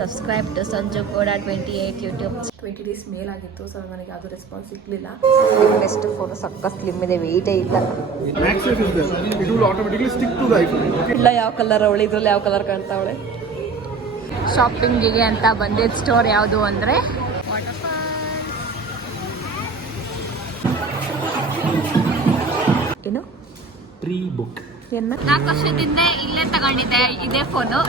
Subscribe to Sanju ಕೋಡ 28 YouTube. 20 days ಮೇಲಾಗಿತ್ತು, so ನನಗೆ ಯಾವುದೂ ರೆಸ್ಪಾನ್ಸ್ ಸಿಗಲಿಲ್ಲ. ಬೆಸ್ಟ್ ಫೋಟೋ ಸಕ್ಕ ಸ್ಲಿಮ್ ಇದೆ, ವೆಯ್ಟೇ ಇಲ್ಲ. ಇಲ್ಲ ಯಾವ ಕಲರ್ ಅವಳು, ಇದ್ರಲ್ಲಿ ಯಾವ ಕಲರ್ ಕಾಣ್ತಾ ಅವಳೆ. ಶಾಪಿಂಗಿಗೆ ಅಂತ ಬಂದಿದ್ದ ಸ್ಟೋರ್ ಯಾವುದು ಅಂದರೆ ಏನು ಪ್ರೀ ಬುಕ್. 4 ವರ್ಷದಿಂದ ಇಲ್ಲೇ ತಗೊಂಡಿದ್ದೆ ಇದೇ ಫೋನು.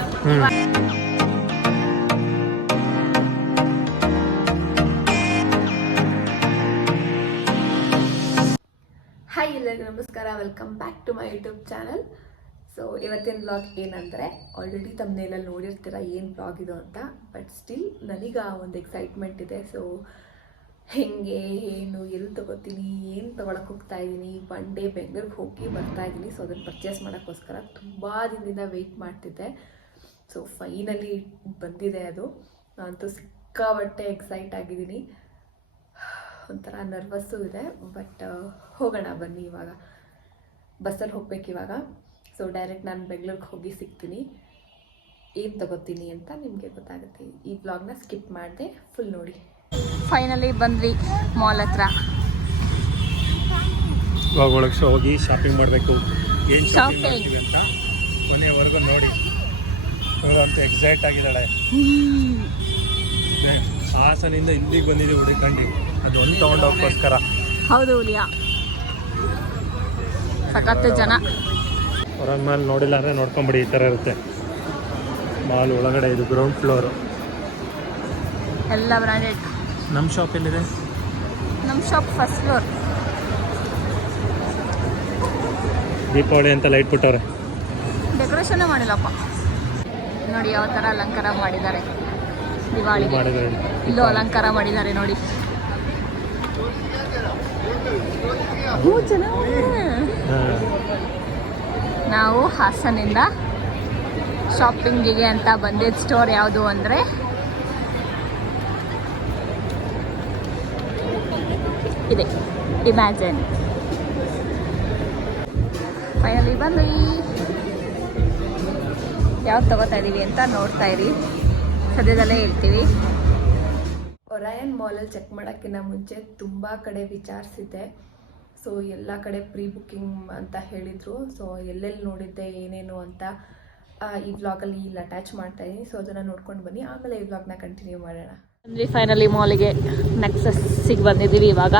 ಹಾಯ್ ಎಲ್ಲರಿಗೂ ನಮಸ್ಕಾರ, welcome back to my YouTube channel. So ಇವತ್ತಿನ ವ್ಲಾಗ್ ಏನಂದರೆ, ಆಲ್ರೆಡಿ ತಮ್ಮನೆಲ್ಲ ನೋಡಿರ್ತೀರ ಏನು ವ್ಲಾಗ್ ಇದು ಅಂತ. ಬಟ್ ಸ್ಟಿಲ್ ನನಗ ಒಂದು ಎಕ್ಸೈಟ್ಮೆಂಟ್ ಇದೆ. ಸೊ ಹೆಂಗೆ ಏನು ಎಲ್ಲಿ ತೊಗೋತೀನಿ, ಏನು ತೊಗೊಳಕ್ಕೆ ಹೋಗ್ತಾ ಇದ್ದೀನಿ, ಒನ್ ಡೇ ಬೆಂಗಳೂರಿಗೆ ಹೋಗಿ ಬರ್ತಾ ಇದ್ದೀನಿ. ಸೊ ಅದನ್ನು ಪರ್ಚೇಸ್ ಮಾಡೋಕ್ಕೋಸ್ಕರ ತುಂಬ ದಿನದಿಂದ ವೆಯ್ಟ್ ಮಾಡ್ತಿದ್ದೆ. ಸೊ ಫೈನಲಿ ಬಂದಿದೆ ಅದು. ನಾನಂತೂ ಸಿಕ್ಕಾಬಟ್ಟೆ ಎಕ್ಸೈಟ್ ಆಗಿದ್ದೀನಿ, ಒಂಥರ ನರ್ವಸ್ಸು ಇದೆ. ಬಟ್ ಹೋಗೋಣ ಬನ್ನಿ. ಇವಾಗ ಬಸ್ಸಲ್ಲಿ ಹೋಗ್ಬೇಕು ಇವಾಗ. ಸೊ ಡೈರೆಕ್ಟ್ ನಾನು ಬೆಂಗಳೂರಿಗೆ ಹೋಗಿ ಸಿಗ್ತೀನಿ, ಏನು ತೊಗೋತೀನಿ ಅಂತ ನಿಮಗೆ ಗೊತ್ತಾಗುತ್ತೆ. ಈ ವ್ಲಾಗ್ನ ಸ್ಕಿಪ್ ಮಾಡಿದೆ, ಫುಲ್ ನೋಡಿ. ಫೈನಲಿ ಬಂದ್ವಿ ಮಾಲ್ ಹತ್ರ. ಇವಾಗ ಒಳಗೆ ಹೋಗಿ ಶಾಪಿಂಗ್ ಮಾಡಬೇಕು. ಏನು ಶಾಪಿಂಗ್ ಅಂತ ಕೊನೆವರೆಗೂ ನೋಡಿ. ಇವಾಗಂತೂ ಎಕ್ಸೈಟ್ ಆಗಿದ್ದಾಳೆ. ಹಾಸನಿಂದ ಇಲ್ಲಿಗೆ ಬಂದಿದ್ದೀವಿ ಹುಡುಕಂಡು, ಅದು ಒಂದು ತೊಗೊಂಡೋಗೋಸ್ಕರ. ಹೌದು ಹುಲಿಯಾ, ಸಖತ್ತು ಜನ. ಹೊರ ಮೇಲೆ ನೋಡಿಲ್ಲ ಅಂದರೆ ನೋಡ್ಕೊಂಬಿಡಿ, ಈ ಥರ ಇರುತ್ತೆ ಮಾಲ್ ಒಳಗಡೆ. ಇದು ಗ್ರೌಂಡ್ ಫ್ಲೋರು, ಎಲ್ಲ ಬ್ರ್ಯಾಂಡೆಡ್. ನಮ್ಮ ಶಾಪ್ ಎಲ್ಲಿದೆ? ನಮ್ಮ ಶಾಪ್ ಫಸ್ಟ್ ಫ್ಲೋರ್. ದೀಪಾವಳಿ ಅಂತ ಲೈಟ್ ಬಿಟ್ಟವ್ರೆ, ಡೆಕೋರೇಷನ್ ಮಾಡಿಲ್ಲಪ್ಪ. ನೋಡಿ ಯಾವ ಥರ ಅಲಂಕಾರ ಮಾಡಿದ್ದಾರೆ ದಿವಾಳಿಗೆ. ಇಲ್ಲೂ ಅಲಂಕಾರ ಮಾಡಿದ್ದಾರೆ ನೋಡಿ. ನಾವು ಹಾಸನಿಂದ ಶಾಪಿಂಗಿಗೆ ಅಂತ ಬಂದಿದ್ದ ಸ್ಟೋರ್ ಯಾವುದು ಅಂದರೆ ಇದೆ, ಇಮ್ಯಾಜಿನ್. ಫೈನಲಿ ಬಂದ್ವಿ. ಯಾವ್ದು ತಗೋತಾ ಇದ್ದೀವಿ ಅಂತ ನೋಡ್ತಾ ಇರಿ, ಸದ್ಯದಲ್ಲೇ ಹೇಳ್ತೀವಿ. ಒರಾಯನ್ ಮಾಲಲ್ಲಿ ಚೆಕ್ ಮಾಡೋಕ್ಕಿಂತ ಮುಂಚೆ ತುಂಬ ಕಡೆ ವಿಚಾರಿಸಿದ್ದೆ. ಸೊ ಎಲ್ಲ ಕಡೆ ಪ್ರೀ ಬುಕ್ಕಿಂಗ್ ಅಂತ ಹೇಳಿದರು. ಸೊ ಎಲ್ಲೆಲ್ಲಿ ನೋಡಿದ್ದೆ ಏನೇನು ಅಂತ ಈ ವ್ಲಾಗಲ್ಲಿ ಇಲ್ಲಿ ಅಟ್ಯಾಚ್ ಮಾಡ್ತಾ ಇದ್ದೀನಿ. ಸೊ ಅದನ್ನು ನೋಡ್ಕೊಂಡು ಬನ್ನಿ, ಆಮೇಲೆ ಈ ವ್ಲಾಗ್ನ ಕಂಟಿನ್ಯೂ ಮಾಡೋಣ. ಅಂದರೆ ಫೈನಲಿ ಮಾಲಿಗೆ ನೆಕ್ಸಸ್ಸಿಗೆ ಬಂದಿದ್ದೀವಿ. ಇವಾಗ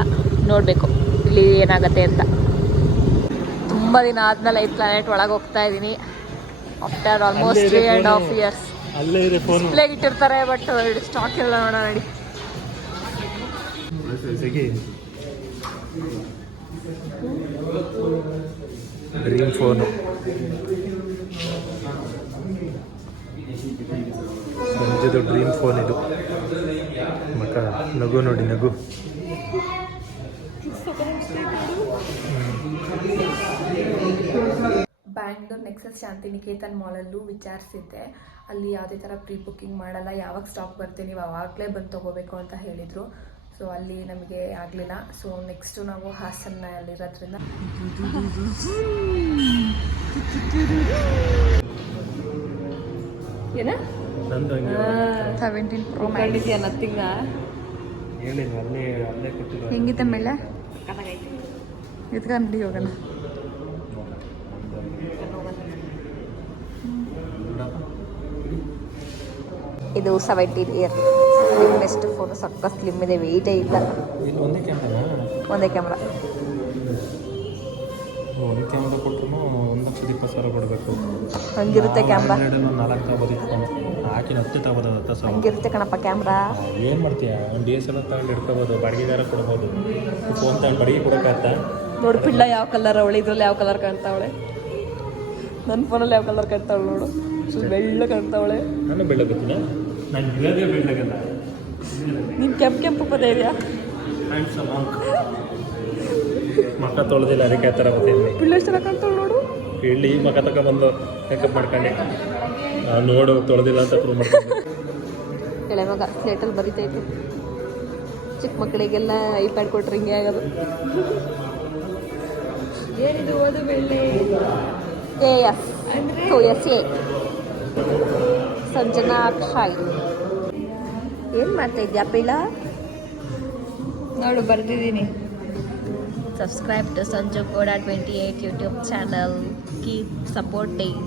ನೋಡಬೇಕು ಇಲ್ಲಿ ಏನಾಗುತ್ತೆ ಅಂತ. ತುಂಬ ದಿನ ಆದಮೇಲೆ ಐದು ಪ್ಲಾನೆಟ್ ಒಳಗೆ ಹೋಗ್ತಾ ಇದ್ದೀನಿ. After almost 3.5 years. ಅಲ್ಲೇ ಇದೆ ಫೋನ್ ಡಿಸ್ಪ್ಲೇಗೆ ಇಟ್ಟಿರ್ತಾರೆ, ಬಟ್ ಸ್ಟಾಕ್ ಇಲ್ಲ. ನೋಡೋಣ ನೋಡಿ. ಡ್ರೀಮ್ ಫೋನು, ಸಂಜೆದು ಡ್ರೀಮ್ ಫೋನ್ ಇದು. ಮಕ್ಕ ನಗು ನೋಡಿ, ನಗು. ಬ್ಯಾಂಗ್ಳೂರ್ ನೆಕ್ಸಸ್ ಶಾಂತಿನಿಕೇತನ್ ಮಾಲಲ್ಲೂ ವಿಚಾರಿಸಿದ್ದೆ. ಅಲ್ಲಿ ಯಾವುದೇ ಥರ ಪ್ರೀ ಬುಕ್ಕಿಂಗ್ ಮಾಡಲ್ಲ, ಯಾವಾಗ ಸ್ಟಾಕ್ ಬರುತ್ತೆ ನೀವು ಆವಾಗಲೇ ಬಂದು ತೊಗೋಬೇಕು ಅಂತ ಹೇಳಿದರು. ಸೊ ಅಲ್ಲಿ ನಮಗೆ ಆಗಲಿಲ್ಲ. ಸೊ ನೆಕ್ಸ್ಟು ನಾವು ಹಾಸನ್ನಲ್ಲಿರೋದ್ರಿಂದ ಏನ 17 Pro Max ಕಂಡಿದ್ಯಾ ನಥಿಂಗ ಹೇಳಿದ್ವಿ, ಅಲ್ಲೇ ಕೊಟ್ಟಿಲ್ಲ. ಹೆಂಗಿತ್ತ ಮೇಲೆ ಎತ್ಕೊಂಡು ಹೋಗೋಣ. ಇದು 17 year ಬೆಸ್ಟ್ ಫೋಟೋ, ಸಕ್ಕ ಸ್ಲಿಮ್ ಇದೆ, ವೆಯ್ಟೇ ಇಲ್ಲ. ಒಂದೇ ಕ್ಯಾಮ್ರಾ ಒಂದೇ ಕ್ಯಾಮ್ರಾ. ಒಂದು ಕ್ಯಾಮ್ರಾ ಕೊಟ್ಟರು 1,20,000 ಕೊಡಬೇಕು. ಹಂಗಿರುತ್ತೆ ಕ್ಯಾಮ್ರಾ. 4 ತಗೋದು ಹಾಕಿ 10 ತಗೋದು 10,000. ಹಂಗಿರುತ್ತೆ ಕಣಪ್ಪ ಕ್ಯಾಮ್ರಾ. ಏನು ಮಾಡ್ತೀಯ, ಒಂದು DSLR ತಗೊಂಡು ಇಟ್ಕೋಬೋದು, ಬಾಡಿಗೆಗಾರ ಕೊಡ್ಬೋದು. ಫೋನ್ ತಗೊಂಡು ಬಾಡಿಗೆ ಕೊಡೋಕ್ಕಾಗ್ತ? ನೋಡು ಪಿಳ್ಳ ಯಾವ ಕಲರ್ ಅವಳೆ, ಇದ್ರಲ್ಲಿ ಯಾವ ಕಲರ್ ಕಾಣ್ತಾವಳೆ. ನನ್ನ ಫೋನಲ್ಲಿ ಯಾವ ಕಲರ್ ಕಾಣ್ತಾವಳೆ ನೋಡು, ಬೆಳ್ಳ ಕಾಣ್ತಾವಳೆ. ನಾನು ಬೆಳ್ಳಗತ್ತೀನ, ನಾನು ಇರೋದೇ ಬೆಳ್ಳಗಲ್ಲ. ನೀನು ಕೆಂಪು ಪದ ಇದೆಯಾ? ಮಕ್ಕ ತೊಳೆದಿಲ್ಲ, ಅದಕ್ಕೆ ಆ ಥರ ಬರ್ತಿದ್ವಿ. ಪಿಳ್ಳ ಎಷ್ಟು ಚೆನ್ನಾಗಿ ಕಾಣ್ತಾವಳೆ ನೋಡು. ಇಲ್ಲಿ ಈ ಮಕ್ಕ ತಗೊಂಬಂದು ಮೇಕಪ್ ಮಾಡ್ಕೊಂಡೆ. ನೋಡು ತೊಳೆದಿಲ್ಲ ಅಂತ ಪ್ರೂವ್ ಮಾಡ್ಕೊಂಡು. ಕೆಳ ಮಗ ಸ್ಲೇಟಲ್ಲಿ ಬರಿತೈತೆ. ಚಿಕ್ಕ ಮಕ್ಕಳಿಗೆಲ್ಲ ಐಪ್ಯಾಡ್ ಕೊಟ್ರೆ ಹಿಂಗೆ ಆಗೋದು. ಏನಿದು ಓದು ಬೆಳ್ಳೆ? Yes. So S A Sanjana Akshay. ಏನು ಮಾಡ್ತಾ ಇದ್ಯಾ ಪಿಳ್ಳ? ನೋಡು ಬರ್ದಿದ್ದೀನಿ. ಸಬ್ಸ್ಕ್ರೈಬ್ ಟು ಸಂಜು ಕೋಡಾ 28 YouTube channel. Keep supporting.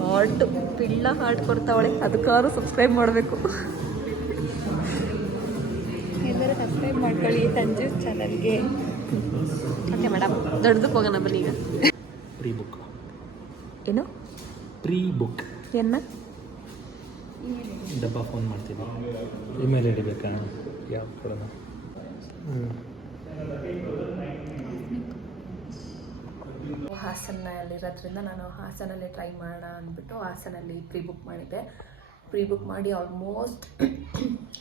Heart ಪಿಳ್ಳ ಹಾರ್ಟ್ ಕೊಡ್ತಾವಳೆ, ಅದಕ್ಕಾದ್ರೂ ಸಬ್ಸ್ಕ್ರೈಬ್ ಮಾಡಬೇಕು. ಎಲ್ಲರೂ ಸಬ್ಸ್ಕ್ರೈಬ್ ಮಾಡ್ಕೊಳ್ಳಿ ಸಂಜು ಚಾನಲ್ಗೆ. ಓಕೆ ಮೇಡಮ್, ದೊಡ್ಡದಕ್ಕೆ ಹೋಗೋಣ ಬನ್ನಿ ಈಗ. Pre book. ಏನು ಪ್ರೀ ಬುಕ್ ಏನ? ಡಬ್ಬ ಫೋನ್ ಮಾಡ್ತೀನಿ. ಇಮೇಲ್ ಹಿಡಿಬೇಕಾ? ಯಾವ ಕೊಡೋಣ? ಹಾಸನಲ್ಲಿರೋದ್ರಿಂದ ನಾನು ಹಾಸನಲ್ಲೇ ಟ್ರೈ ಮಾಡೋಣ ಅಂದ್ಬಿಟ್ಟು ಹಾಸನಲ್ಲಿ ಪ್ರೀ ಬುಕ್ ಮಾಡಿದ್ದೆ. ಪ್ರೀ ಬುಕ್ ಮಾಡಿ ಆಲ್ಮೋಸ್ಟ್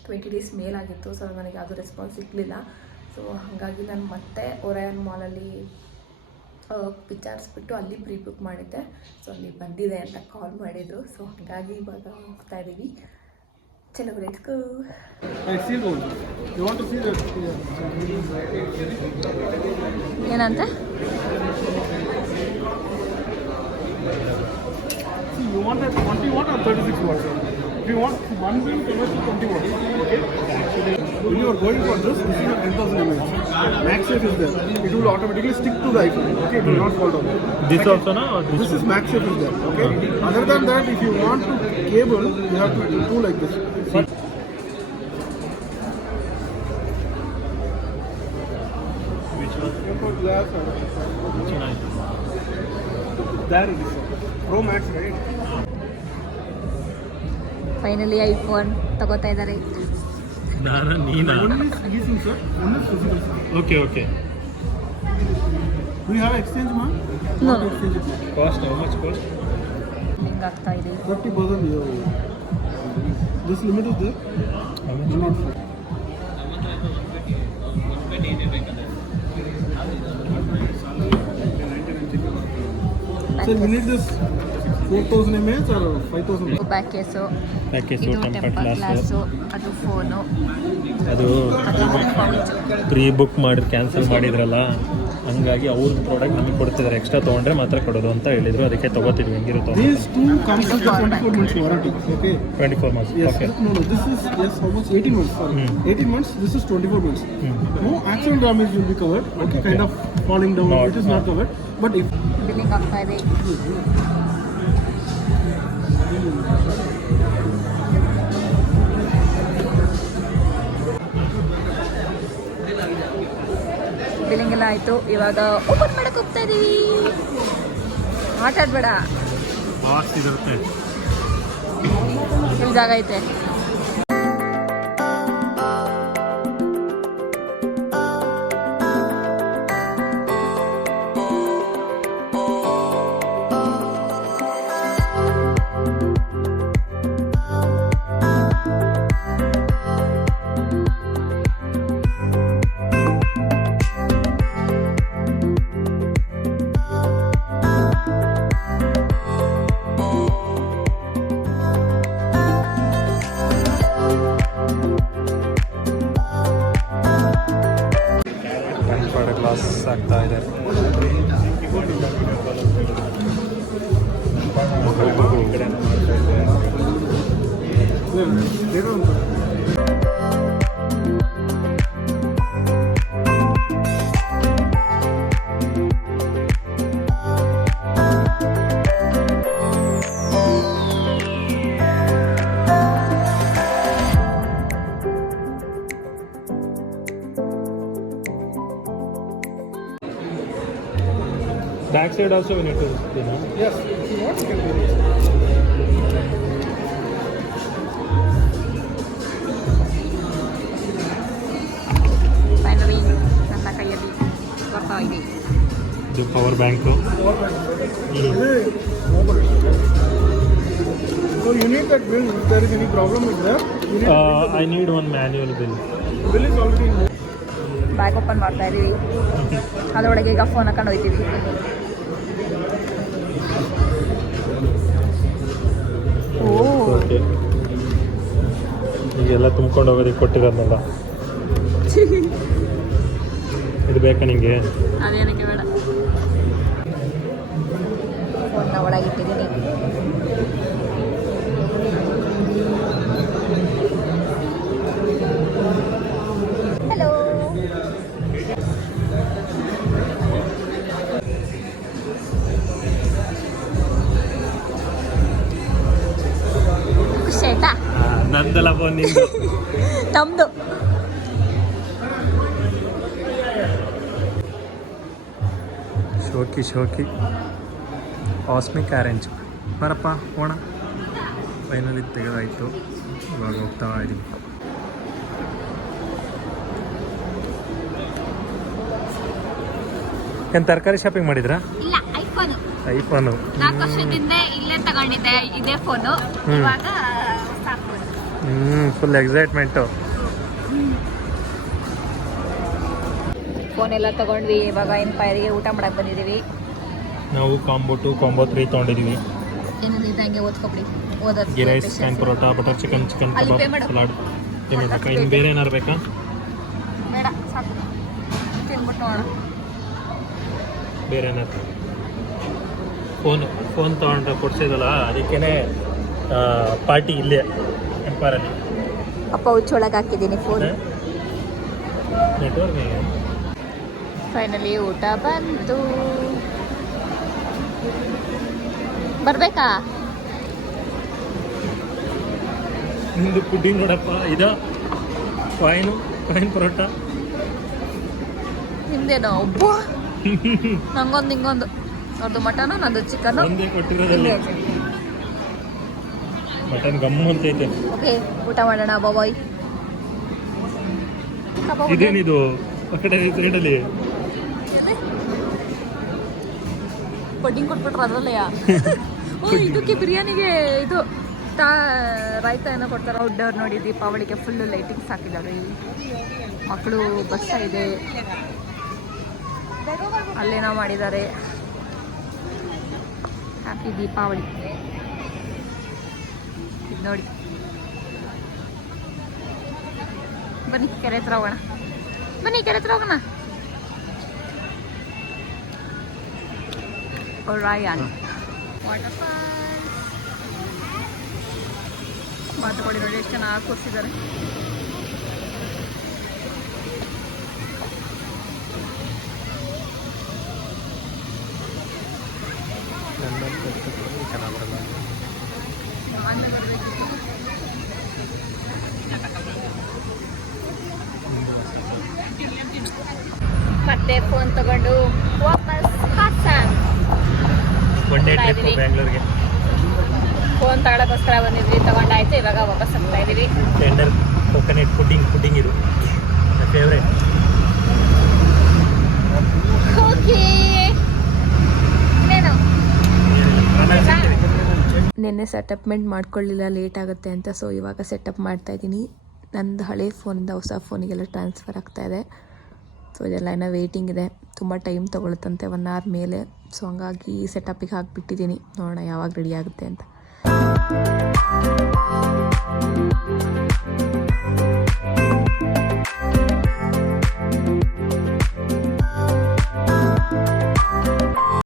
20 ಡೇಸ್ ಮೇಲಾಗಿತ್ತು. ಸೊ ನನಗೆ ಯಾವುದೂ ರೆಸ್ಪಾನ್ಸ್ ಸಿಗಲಿಲ್ಲ. ಸೊ ಹಾಗಾಗಿ ನಾನು ಮತ್ತೆ ಒರಾಯನ್ ಮಾಲಲ್ಲಿ ವಿಚಾರಿಸ್ಬಿಟ್ಟು ಅಲ್ಲಿ ಪ್ರೀ ಬುಕ್ ಮಾಡಿದ್ದೆ. ಸೊ ಅಲ್ಲಿ ಬಂದಿದೆ ಅಂತ ಕಾಲ್ ಮಾಡಿದರು. ಸೊ ಹಾಗಾಗಿ ಇವಾಗ ಹೋಗ್ತಾ ಇದ್ದೀವಿ. ಚೆನ್ನಾಗಿ ಲೆಟ್ಸ್ ಗೋ. ಏನಂತ? You want that 20 watt or 36 watt? If you want 1 beam conversion 20 watt, okay? Actually, when you are going for this is a 10,000 mAh. MagSafe is there. It will automatically stick to the iPhone. Okay, it will not fall down. This also na? This is MagSafe is there. Okay. Other than that, if you want to cable, you have to do like this. Which one? For glass or Which one? there it is. Pro Max, right? Finally iPhone ತಗೋತಾ ಇದ್ದಾರೆ. ನಾನು ನೀನಾ? One is leasing, sir. One is physical, sir. Okay okay. Do you have exchange, ma'am? No. Not exchange it. Cost how much cost? ಹಿಂಗೆ ಆಗ್ತಾ ಇದೆ. 30% here. This limit is there. Not. So you need this 4,000 mAh or 5,000? Back case, package, ಇದು temper temper glass. Glass, ಅದು phone, ಅದು ಅದು pouch. Pre book ಮಾಡಿ cancel ಮಾಡಿದ್ರಲ್ಲ, ಹಂಗಾಗಿ ಅವ್ರದ್ದು ಪ್ರಾಡಕ್ಟ್ ನಮಗೆ ಕೊಡ್ತಿದ್ದಾರೆ. ಎಕ್ಸ್ಟ್ರಾ ತೊಗೊಂಡ್ರೆ ಮಾತ್ರ ಕೊಡೋದು ಅಂತ ಹೇಳಿದ್ರು. ಅದಕ್ಕೆ ತೊಗೋತಿದ್ವಿ. ಹೆಂಗಿರುತ್ತೋ These two comes with 24 months warranty. Okay. 24 months. Yes. Okay. No. This is how much? 18 months. Sorry. 18 months. This is 24 months. No accident damage will be covered. Okay. Kind of falling down, Not- which is not covered. But if billing ಆಗ್ತಾ ಇದೆ. Billing ಎಲ್ಲ ಆಯಿತು. ಇವಾಗ open ಮಾಡಕ್ಕೆ ಹೋಗ್ತಾ ಇದೀವಿ. ಆಟ ಆಡ್ಬೇಡ, box ಇರುತ್ತೆ. ಇಲ್ಲಿ ಜಾಗ ಐತೆ. ಟೆಂಪರ್ಡ್ ಗ್ಲಾಸ್ ಆಗ್ತಾ ಇದೆ. they don't. Back side also we need to do, no? Yes. If you want, you can do this. Finally ನನ್ನ ಕೈಯಲ್ಲಿ ಬರ್ತಾ ಇದೆ. ಇದು power bank. So you need that bill. If there is any problem with that, you need I need one manual bill. bill is already in. Bag open ಮಾಡ್ತಾ ಇದೀವಿ. ಅದರೊಳಗೆ ಈಗ phone ಹಾಕೊಂಡು ಹೋಗ್ತೀವಿ. ಓಕೆ. ಈಗೆಲ್ಲ ತುಂಬ್ಕೊಂಡು ಹೋಗೋದಕ್ಕೆ ಕೊಟ್ಟಿರೋದಲ್ಲ. ಇದು ಬೇಕಾ ನಿಮಗೆ? ಅದೇನಕ್ಕೆ ಬೇಡ. ಫೋನ್ನ ಒಳಗಿಟ್ಟಿದ್ದೀನಿ. ನಂದಲ್ಲ ಫೋನ್ ನಿಂದು. ನಮ್ಮದು. ಶೋಕಿ ಕಾಸ್ಮಿಕ್ ಆರೆಂಜ್ ಬರಪ್ಪ ಹೋಣ. ಫೈನಲಿ ತೆಗೆದಾಯಿತು. ಇವಾಗ ಹೋಗ್ತಾ ಇದ್ದೀವಿ. ಏನು ತರಕಾರಿ ಶಾಪಿಂಗ್ ಮಾಡಿದ್ರಾ? ಇಲ್ಲ, ಐಫೋನು 4 ವರ್ಷದಿಂದ ಇಲ್ಲೇ ತಗೊಂಡಿದ್ದೆ ಇದೇ ಫೋನು. ಇವಾಗ ಫುಲ್ ಎಕ್ಸೈಟ್ಮೆಂಟು. ಫೋನ್ ಎಲ್ಲ ತಗೊಂಡ್ವಿ. ಇವಾಗ ಎಂಪೈರಿಗೆ ಊಟ ಮಾಡಕ್ಕೆ ಬಂದಿದ್ದೀವಿ. ನಾವು ಕಾಂಬೋ 2 ಕಾಂಬೋ 3 ತೊಗೊಂಡಿದ್ದೀವಿ. ಏನಿದೆ ಹಂಗೆ ಓದ್ಕೊಬಿಡಿ. Ghee rice, chicken paratha, butter chicken, chicken ಅಲ್ಲಿ ಕಬಾಬ್, pay ಮಾಡು. ಸಲಾಡ್. ಇನ್ನು ಬೇರೆ ಏನಾರು ಬೇಕಾ? ಬೇಡ, ಸಾಕು. ತಿನ್ಬಿಟ್ಟು ನೋಡೋಣ. ಬೇರೆ ಏನಾರು ಫೋನ್ ತೊಗೊಂಡ್ರೆ ಕೊಡ್ಸಿದಲ್ಲ, ಅದಕ್ಕೇ ಪಾರ್ಟಿ ಇಲ್ಲೇ ಎಂಪೈರಲ್ಲಿ. ಅಪ್ಪ ಹುಚ್ಚೊಳಗೆ ಹಾಕಿದ್ದೀನಿ ಫೋನ್. ನೆಟ್ವರ್ಕ್ ಫೈನಲಿ ಊಟ ಬಂತು. ಬರ್ಬೇಕಾ? ನಿಂದು ಪುಡ್ಡಿಂಗ್ ನೋಡಪ್ಪ. ಕಾಯಿನ್ ಪರೋಟ. ನಿಮ್ದೇನೋ ಒಬ್ಬ ನಂಗೊಂದು ಹಿಂಗೊಂದು. ಅವ್ರದ್ದು ಮಟನು, ನಂದು ಚಿಕನು. ಒಂದೇ ಕೊಟ್ಟಿರೋದಲ್ಲಿ ಮಟನ್ ಗಮ್ಮು ಅಂತೈತೆ. ಓಕೆ, ಊಟ ಮಾಡೋಣ. ಬಾಯ್. ಇದೇನಿದು ಆ ಕಡೆ ಸೈಡಲ್ಲಿ ಪಡ್ಡಿಂಗ್ ಕೊಟ್ಬಿಟ್ರು ಅದರಲ್ಲೇ. ಓ, ಇದಕ್ಕೆ ಬಿರಿಯಾನಿಗೆ ಇದು ರಾಯ್ತ ಏನೋ ಕೊಡ್ತಾರೆ. ಔಟ್ಡೋರ್ ನೋಡಿ, ದೀಪಾವಳಿಗೆ ಫುಲ್ಲು ಲೈಟಿಂಗ್ಸ್ ಹಾಕಿದ್ದಾರೆ. ಮಕ್ಕಳು ಬಸ್ಸ ಇದೆ, ಅಲ್ಲೇನೋ ಮಾಡಿದ್ದಾರೆ. ಹ್ಯಾಪಿ ದೀಪಾವಳಿ. ಇದು ನೋಡಿ, ಬನ್ನಿ ಕೆರೆ ಹತ್ರ ಹೋಗೋಣ. ಬನ್ನಿ ಕೆರೆ ಹತ್ರ ಹೋಗೋಣ. Orion waterfall. ಮಾತುಕೊಡಿ ನೋಡಿ, ಎಷ್ಟು ಚೆನ್ನಾಗಿ ಕೂರಿಸಿದ್ದಾರೆ. ಮತ್ತೆ ಫೋನ್ ತಗೊಂಡು ವಾಪಸ್ ಹಾಸನ್. ಒನ್ ಡೇ ಟ್ರಿಪ್ ಬ್ಯಾಂಗ್ಳೂರ್ಗೆ. ಫೋನ್ ತಗೊಳಕ್ಕೋಸ್ಕರ ಬಂದಿದ್ವಿ, ತಗೊಂಡಾಯ್ತು. ಇವಾಗ ವಾಪಸ್ ಹೋಗ್ತಾ ಇದೀವಿ. ಟೆಂಡರ್ ಕೋಕೋನಟ್ ಪುಡ್ಡಿಂಗ್ ಇದು ಫೇವ್ರೇಟ್. ಓಕೆ, ನಿನ್ನೆ ಸೆಟಪ್ಮೆಂಟ್ ಮಾಡ್ಕೊಳ್ಳಿಲ್ಲ, ಲೇಟ್ ಆಗುತ್ತೆ ಅಂತ. ಸೊ ಇವಾಗ ಸೆಟಪ್ ಮಾಡ್ತಾ ಇದ್ದೀನಿ. ನಂದು ಹಳೆ ಫೋನಿಂದ ಹೊಸ ಫೋನಿಗೆಲ್ಲ ಟ್ರಾನ್ಸ್ಫರ್ ಆಗ್ತಾ ಇದೆ. ಸೊ ಇದೆಲ್ಲ ಏನೋ ವೇಟಿಂಗ್ ಇದೆ, ತುಂಬ ಟೈಮ್ ತೊಗೊಳುತ್ತಂತೆ, 1 hour ಮೇಲೆ. ಸೊ ಹಂಗಾಗಿ ಸೆಟಪ್ಪಿಗೆ ಹಾಕಿಬಿಟ್ಟಿದ್ದೀನಿ. ನೋಡೋಣ ಯಾವಾಗ ರೆಡಿ ಆಗುತ್ತೆ ಅಂತ.